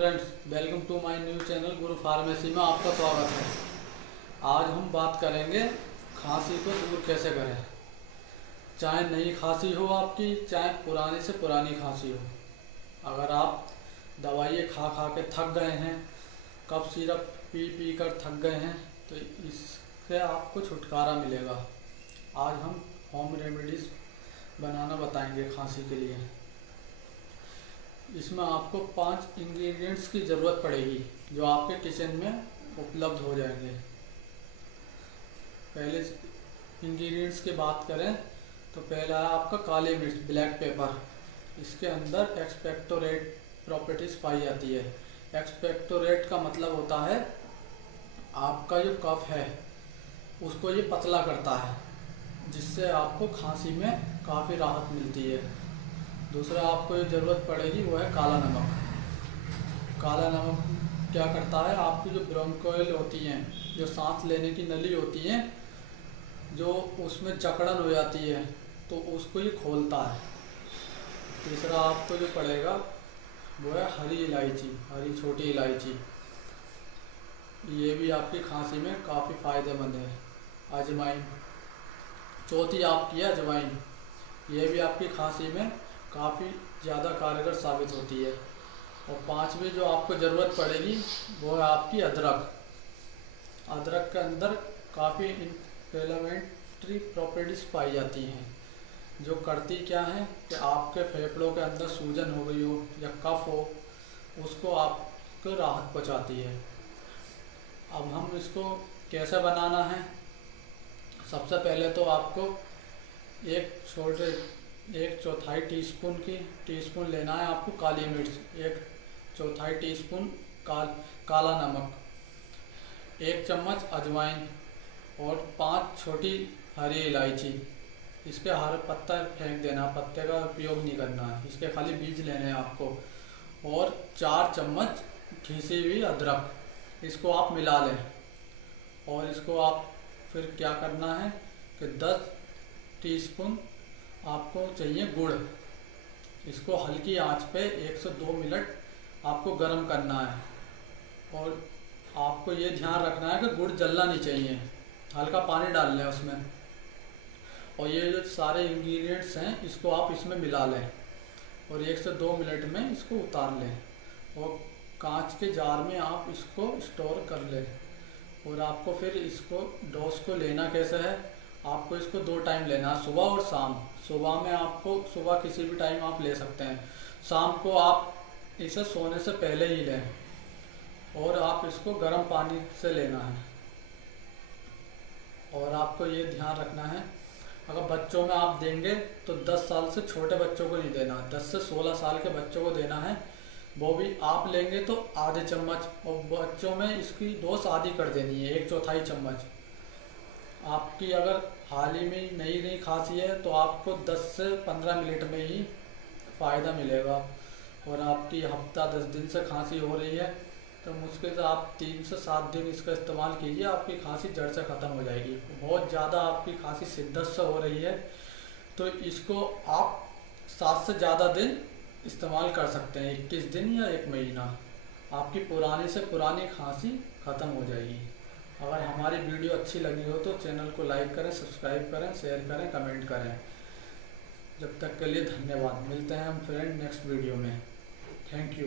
Friends, welcome to my new channel Guru pharmacy में आपका स्वागत है। आज हम बात करेंगे खांसी को दूर कैसे करें। चाहे नई खांसी हो आपकी, चाहे पुरानी से पुरानी खांसी हो, अगर आप दवाइयाँ खा खा के थक गए हैं, कफ सिरप पी पी कर थक गए हैं, तो इससे आपको छुटकारा मिलेगा। आज हम होम रेमेडीज़ बनाना बताएंगे खांसी के लिए। इसमें आपको 5 इंग्रेडिएंट्स की ज़रूरत पड़ेगी जो आपके किचन में उपलब्ध हो जाएंगे। पहले इंग्रेडिएंट्स की बात करें तो पहला है आपका काली मिर्च, ब्लैक पेपर। इसके अंदर एक्सपेक्टोरेट प्रॉपर्टीज़ पाई जाती है। एक्सपेक्टोरेट का मतलब होता है आपका जो कफ है उसको ये पतला करता है, जिससे आपको खांसी में काफ़ी राहत मिलती है। दूसरा आपको ये ज़रूरत पड़ेगी वो है काला नमक। काला नमक क्या करता है, आपकी जो ब्रोंकोइल होती हैं, जो सांस लेने की नली होती है, जो उसमें जकड़न हो जाती है, तो उसको ये खोलता है। तीसरा आपको जो पड़ेगा वो है हरी इलायची, हरी छोटी इलायची। ये भी आपकी खांसी में काफ़ी फ़ायदेमंद है। अजवाइन, चौथी आपकी है अजवाइन। ये भी आपकी खांसी में काफ़ी ज़्यादा कारगर साबित होती है। और पांचवी जो आपको ज़रूरत पड़ेगी वो है आपकी अदरक। अदरक के अंदर काफ़ी इन्फ्लेमेटरी प्रॉपर्टीज़ पाई जाती हैं, जो करती क्या है कि आपके फेफड़ों के अंदर सूजन हो गई हो या कफ हो, उसको आपको राहत पहुंचाती है। अब हम इसको कैसे बनाना है। सबसे पहले तो आपको एक चौथाई टीस्पून लेना है आपको काली मिर्च, एक चौथाई टीस्पून काला नमक, 1 चम्मच अजवाइन और 5 छोटी हरी इलायची। इसके हर पत्ता फेंक देना, पत्ते का उपयोग नहीं करना है, इसके खाली बीज लेने हैं आपको। और 4 चम्मच घिसी हुई अदरक, इसको आप मिला लें। और इसको आप फिर क्या करना है कि 10 टीस्पून आपको चाहिए गुड़। इसको हल्की आंच पे 1 से 2 मिनट आपको गर्म करना है। और आपको ये ध्यान रखना है कि गुड़ जलना नहीं चाहिए, हल्का पानी डाल लें उसमें। और ये जो सारे इंग्रेडिएंट्स हैं इसको आप इसमें मिला लें और 1 से 2 मिनट में इसको उतार लें। और कांच के जार में आप इसको स्टोर कर लें। और आपको फिर इसको डोज को लेना कैसे है, आपको इसको 2 टाइम लेना है, सुबह और शाम। सुबह में आपको सुबह किसी भी टाइम आप ले सकते हैं, शाम को आप इसे सोने से पहले ही लें। और आप इसको गर्म पानी से लेना है। और आपको ये ध्यान रखना है, अगर बच्चों में आप देंगे तो 10 साल से छोटे बच्चों को नहीं देना, 10 से 16 साल के बच्चों को देना है। वो भी आप लेंगे तो आधे चम्मच, और बच्चों में इसकी डोज आधी कर देनी है, 1/4 चम्मच। आपकी अगर हाल ही में नई खांसी है तो आपको 10 से 15 मिनट में ही फ़ायदा मिलेगा। और आपकी हफ्ता 10 दिन से खांसी हो रही है तो मुश्किल से आप 3 से 7 दिन इसका इस्तेमाल कीजिए, आपकी खांसी जड़ से ख़त्म हो जाएगी। बहुत ज़्यादा आपकी खांसी शिद्दत से हो रही है तो इसको आप 7 से ज़्यादा दिन इस्तेमाल कर सकते हैं, 21 दिन या 1 महीना। आपकी पुरानी से पुरानी खांसी ख़त्म हो जाएगी। अगर हमारी वीडियो अच्छी लगी हो तो चैनल को लाइक करें, सब्सक्राइब करें, शेयर करें, कमेंट करें। जब तक के लिए धन्यवाद। मिलते हैं हम फ्रेंड नेक्स्ट वीडियो में। Thank you.